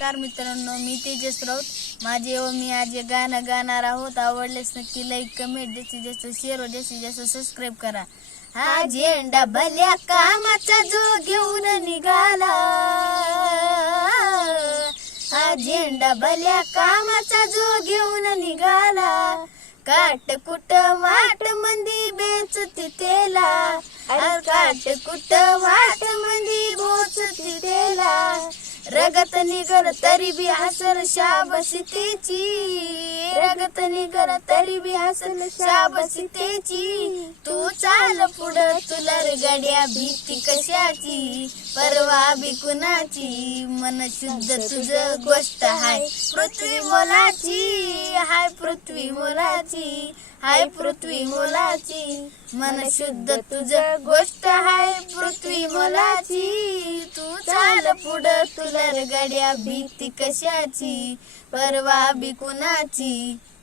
नमस्कार मित्रांनो, मी तेजस राऊत. माझे व मी आज गाणं गाणार आहोत. आवडलेच नक्की लाईक, कमेंट, जास्तीत जास्त शेअर व जास्तीत जास्त सबस्क्राईब करा. हा झेंडा भल्या कामाचा जो घेऊन निघाला, हा झेंडा भल्या कामाचा जो घेऊन निघाला, काट कुट वाट मंदी बेचती तेला, काट कुट वाट मंदी बोचती तेला, रगत निगर तरी बी हसल शाबाशी तेची, रगत निगर तरी बी हसल शाबाशी तेची. तू चाल पुढं तुला रे गड्या भीती कशाची, परवा बी कुणाची, मन शुद्ध तुझ गोष्ट हाय पृथ्वी मोलाची, हाय पृथ्वी मोलाची, हाय पृथ्वी मोलाची, मन शुद्ध तुझ गोष्ट हाय पृथ्वी मोलाची. तू चाल पुढं तुला रे गड्या भीती कशाची, परवा बी कुणाची.